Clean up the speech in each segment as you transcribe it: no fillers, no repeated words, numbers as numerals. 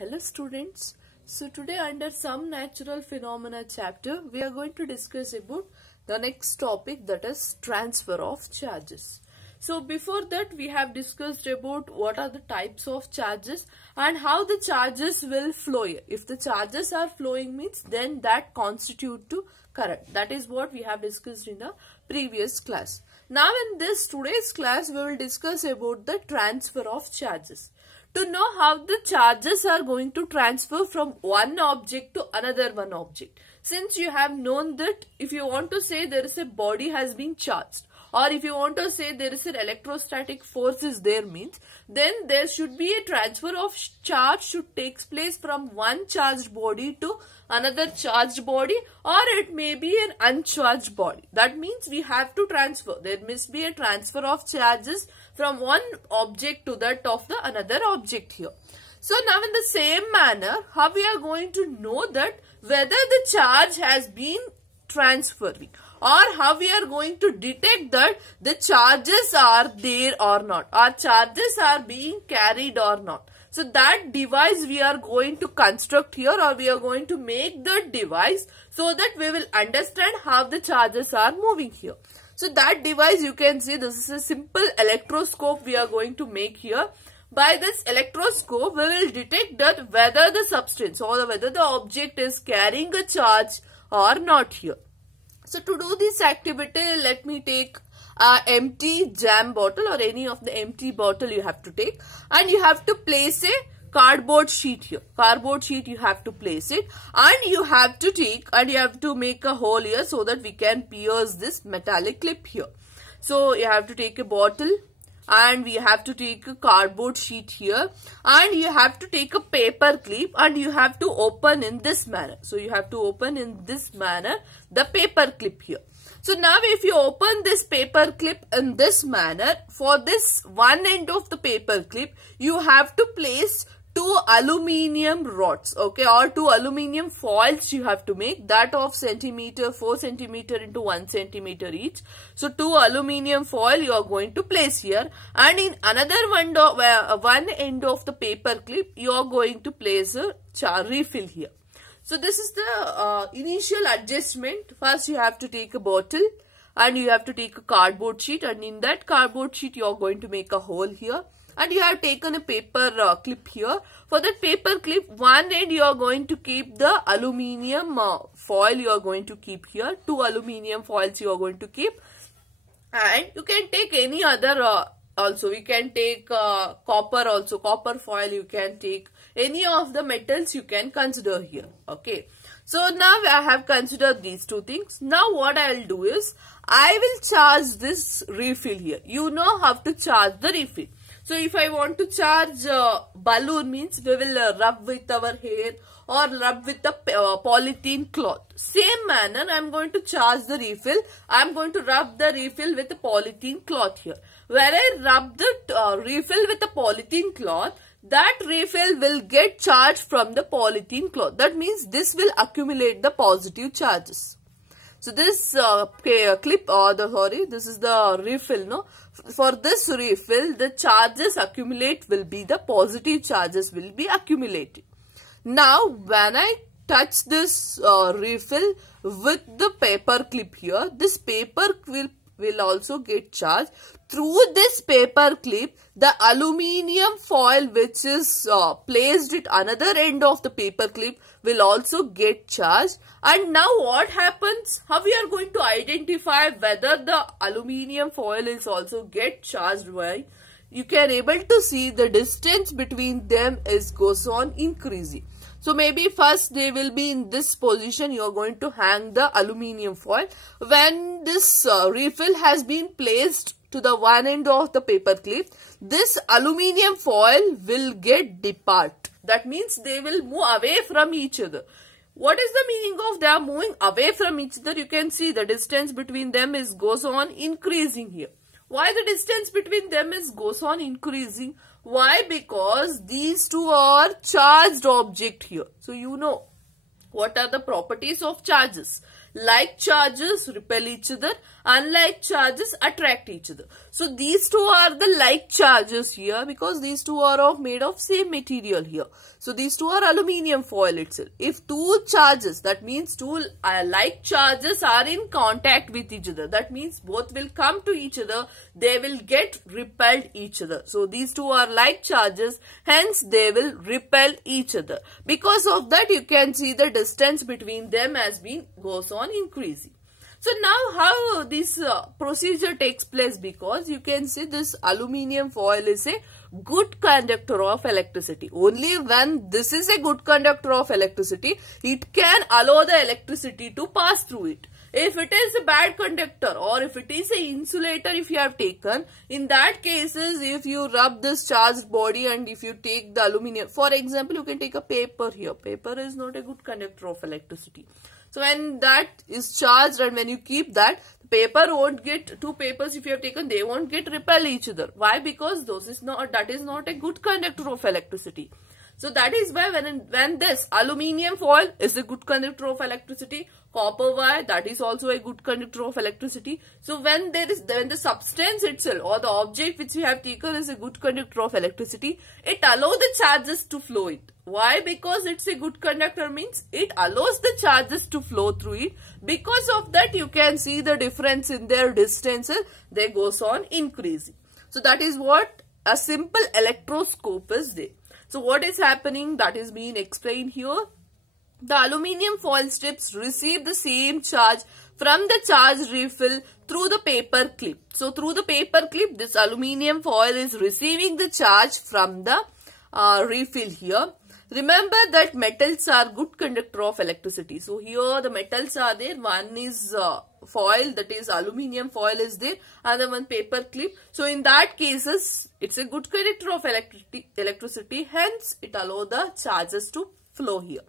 Hello students. So today under some natural phenomena chapter we are going to discuss about the next topic, that is transfer of charges. So before that we have discussed about what are the types of charges and how the charges will flow here. If the charges are flowing means then that constitute to current. That is what we have discussed in the previous class. Now in this today's class we will discuss about the transfer of charges. To know how the charges are going to transfer from one object to another one object. Since you have known that if you want to say there is a body has been charged, or if you want to say there is an electrostatic force is there means, then there should be a transfer of charge should take place from one charged body to another charged body, or it may be an uncharged body. That means we have to transfer. There must be a transfer of charges from one object to that of the another object here. So now in the same manner, how we are going to know that whether the charge has been transferring, or how we are going to detect that the charges are there or not, or charges are being carried or not. So that device we are going to construct here, or we are going to make the device so that we will understand how the charges are moving here. So that device you can see, this is a simple electroscope we are going to make here. By this electroscope we will detect that whether the substance or whether the object is carrying a charge or not here. So to do this activity, let me take an empty jam bottle or any of the empty bottle you have to take, and you have to place a cardboard sheet here. Cardboard sheet you have to place it, and you have to take and you have to make a hole here so that we can pierce this metallic clip here. So you have to take a bottle, and we have to take a cardboard sheet here, and you have to take a paper clip, and you have to open in this manner. So you have to open in this manner the paper clip here. So now if you open this paper clip in this manner, for this one end of the paper clip you have to place two aluminium rods, okay, or two aluminium foils you have to make, that of 4 centimeter into 1 centimeter each. So two aluminium foil you are going to place here, and in another one end of the paper clip you are going to place a refill here. So this is the initial adjustment. First you have to take a bottle, and you have to take a cardboard sheet, and in that cardboard sheet you are going to make a hole here. And you have taken a paper clip here. For that paper clip, one end you are going to keep the aluminium foil you are going to keep here. Two aluminium foils you are going to keep. And you can take any other also. We can take copper also. Copper foil you can take. Any of the metals you can consider here. Okay. So now I have considered these two things. Now what I will do is, I will charge this refill here. You know how to charge the refill. So if I want to charge balloon means we will rub with our hair or rub with the polythene cloth. Same manner I am going to charge the refill. I am going to rub the refill with the polythene cloth here. Where I rub the refill with the polythene cloth, that refill will get charged from the polythene cloth. That means this will accumulate the positive charges. So this clip or this is the refill, no? For this refill, the charges accumulate will be the positive charges will be accumulated. Now, when I touch this refill with the paper clip here, this paper clip will also get charged. Through this paper clip, the aluminium foil which is placed at another end of the paper clip will also get charged. And now what happens? How we are going to identify whether the aluminium foil is also get charged by? You can able to see the distance between them goes on increasing. So maybe first they will be in this position. You are going to hang the aluminium foil. When this refill has been placed to the one end of the paper clip, this aluminium foil will get depart. That means they will move away from each other. What is the meaning of they are moving away from each other? You can see the distance between them goes on increasing here. Why the distance between them goes on increasing? Why? Because these two are charged object here. So you know what are the properties of charges. Like charges repel each other, unlike charges attract each other. So these two are the like charges here because these two are made of same material here. So these two are aluminium foil itself. If two charges, that means two like charges are in contact with each other, that means both will come to each other, they will get repelled each other. So these two are like charges, hence they will repel each other. Because of that, you can see the distance between them goes on increasing. So now how this procedure takes place, because you can see this aluminium foil is a good conductor of electricity. Only when this is a good conductor of electricity, it can allow the electricity to pass through it. If it is a bad conductor or if it is an insulator, if you have taken, in that cases, if you rub this charged body and if you take the aluminium, for example, you can take a paper here. Paper is not a good conductor of electricity. So when that is charged and when you keep that, the paper won't get, two papers if you have taken, they won't get repel each other. Why? Because that is not a good conductor of electricity. So that is why when this aluminium foil is a good conductor of electricity, copper wire, that is also a good conductor of electricity. So when the substance itself or the object which we have taken is a good conductor of electricity, it allows the charges to flow it. Why? Because it's a good conductor means it allows the charges to flow through it. Because of that, you can see the difference in their distances, they goes on increasing. So that is what a simple electroscope is there. So what is happening, that is being explained here. The aluminium foil strips receive the same charge from the charge refill through the paper clip. So through the paper clip, this aluminium foil is receiving the charge from the refill here. Remember that metals are good conductor of electricity. So here the metals are there. One is foil, that is aluminium foil is there. Another one paper clip. So in that cases, it's a good conductor of electricity. Hence, it allows the charges to flow here.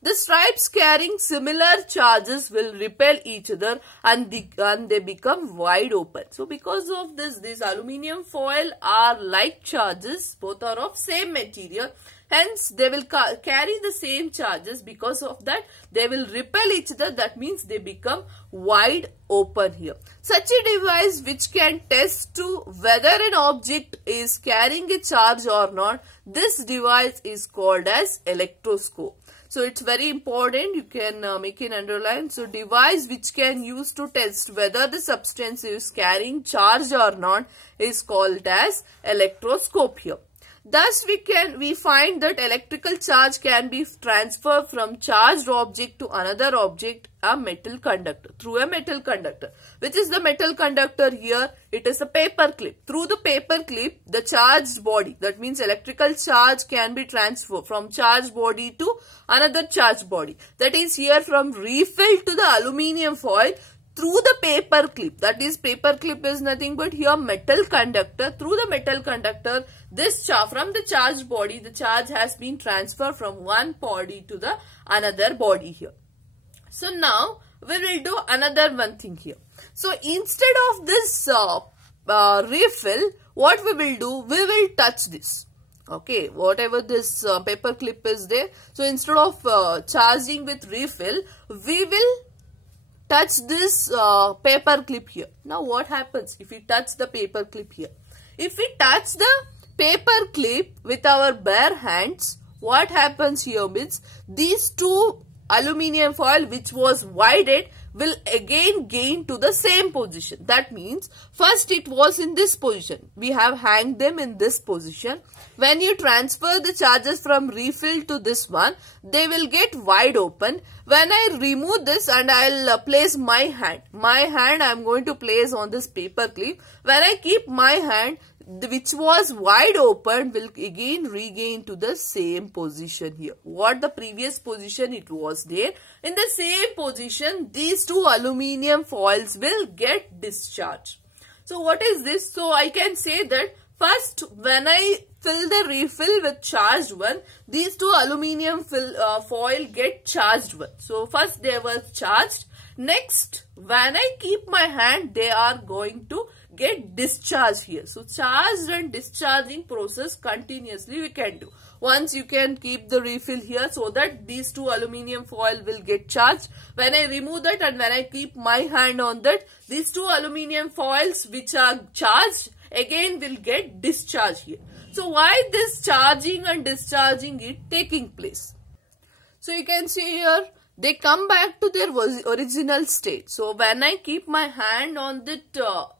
The stripes carrying similar charges will repel each other and they become wide open. So because of this, these aluminium foil are like charges, both are of same material. Hence, they will carry the same charges. Because of that, they will repel each other. That means they become wide open here. Such a device which can test to whether an object is carrying a charge or not, this device is called as electroscope. So it's very important, you can make an underline. So device which can use to test whether the substance is carrying charge or not is called as electroscope here. Thus we find that electrical charge can be transferred from charged object to another object, a metal conductor, through a metal conductor. Which is the metal conductor here? It is a paper clip. Through the paper clip, the charged body, that means electrical charge can be transferred from charged body to another charged body. That is here from refill to the aluminium foil through the paper clip. That is, paper clip is nothing but here metal conductor. Through the metal conductor, this from the charged body, the charge has been transferred from one body to the another body here. So now we will do another one thing here. So instead of this refill, what we will do, we will touch this. Okay, whatever this paper clip is there. So instead of charging with refill, we will touch this paper clip here. Now what happens if we touch the paper clip here? If we touch the paper clip with our bare hands, what happens here means these two aluminium foil which was widened will again gain to the same position. That means first it was in this position. We have hanged them in this position. When you transfer the charges from refill to this one, they will get wide open. When I remove this and I'll place my hand I am going to place on this paper clip. When I keep my hand, which was wide open will again regain to the same position here. What the previous position it was there. In the same position, these two aluminium foils will get discharged. So what is this? So I can say that first when I fill the refill with charged one, these two aluminium foil get charged one. So first they were charged. Next, when I keep my hand, they are going to get discharged here. So charged and discharging process continuously we can do. Once you can keep the refill here so that these two aluminium foil will get charged. When I remove that and when I keep my hand on that, these two aluminium foils which are charged again will get discharged here. So why this charging and discharging is taking place? So you can see here, they come back to their original state. So when I keep my hand on that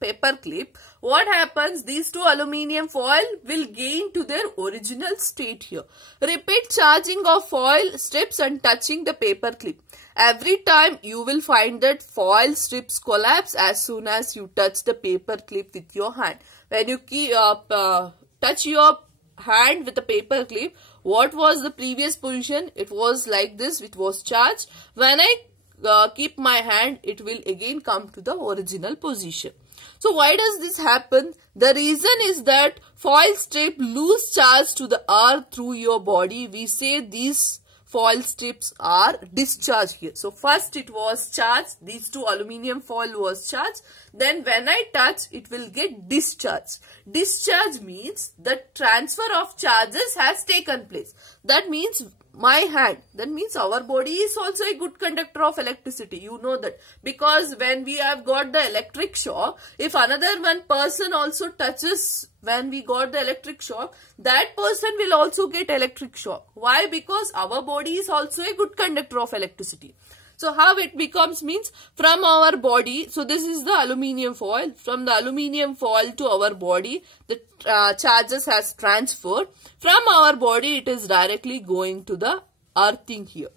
paper clip, what happens? These two aluminium foil will gain to their original state here. Repeat charging of foil strips and touching the paper clip. Every time you will find that foil strips collapse as soon as you touch the paper clip with your hand. When you touch your hand with the paper clip, what was the previous position? It was like this, it was charged. When I keep my hand, it will again come to the original position. So why does this happen? The reason is that foil strip lose charge to the earth through your body. We say these foil strips are discharged here. So first it was charged, these two aluminium foil was charged. Then when I touch, it will get discharged. Discharge means the transfer of charges has taken place. That means my hand, that means our body is also a good conductor of electricity. You know that, because when we have got the electric shock, if another one person also touches when we got the electric shock, that person will also get electric shock. Why? Because our body is also a good conductor of electricity. So how it becomes means, from our body, so this is the aluminium foil, from the aluminium foil to our body, the charges has transferred. From our body, it is directly going to the earthing here.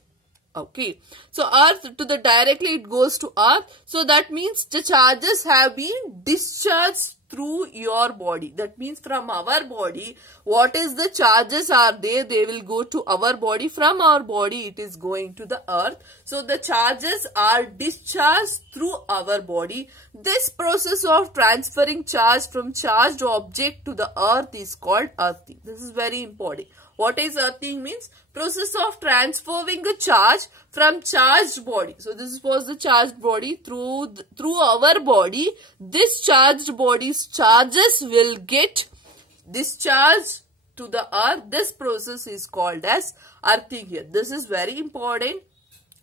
Okay, so earth to the directly it goes to earth. So that means the charges have been discharged through your body. That means from our body, what is the charges are there, they will go to our body. From our body, it is going to the earth. So the charges are discharged through our body. This process of transferring charge from charged object to the earth is called earthing. This is very important. What is earthing means? Process of transferring the charge from charged body. So this was the charged body through our body. This charged body's charges will get discharged to the earth. This process is called as earthing here. This is very important.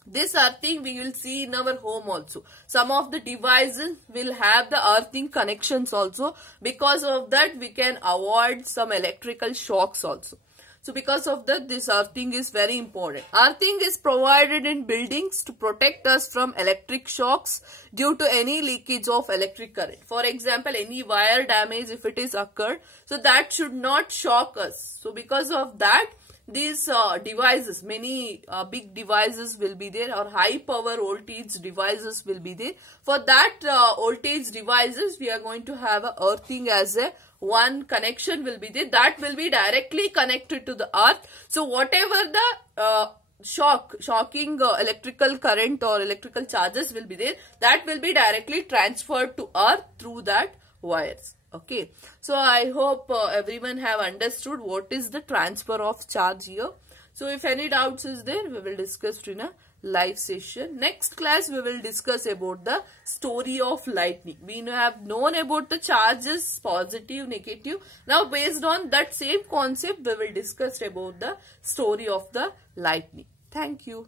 This earthing we will see in our home also. Some of the devices will have the earthing connections also. Because of that, we can avoid some electrical shocks also. So because of that, this earthing is very important. Earthing is provided in buildings to protect us from electric shocks due to any leakage of electric current. For example, any wire damage if it is occurred, so that should not shock us. So because of that, these devices, many big devices will be there, or high power voltage devices will be there. For that voltage devices, we are going to have a earthing as a one connection will be there, that will be directly connected to the earth. So whatever the shocking electrical current or electrical charges will be there, that will be directly transferred to earth through that wires. Okay, so I hope everyone have understood what is the transfer of charge here. So if any doubts is there, we will discuss in a live session. Next class we will discuss about the story of lightning. We have known about the charges, positive, negative. Now based on that same concept, we will discuss about the story of the lightning. Thank you.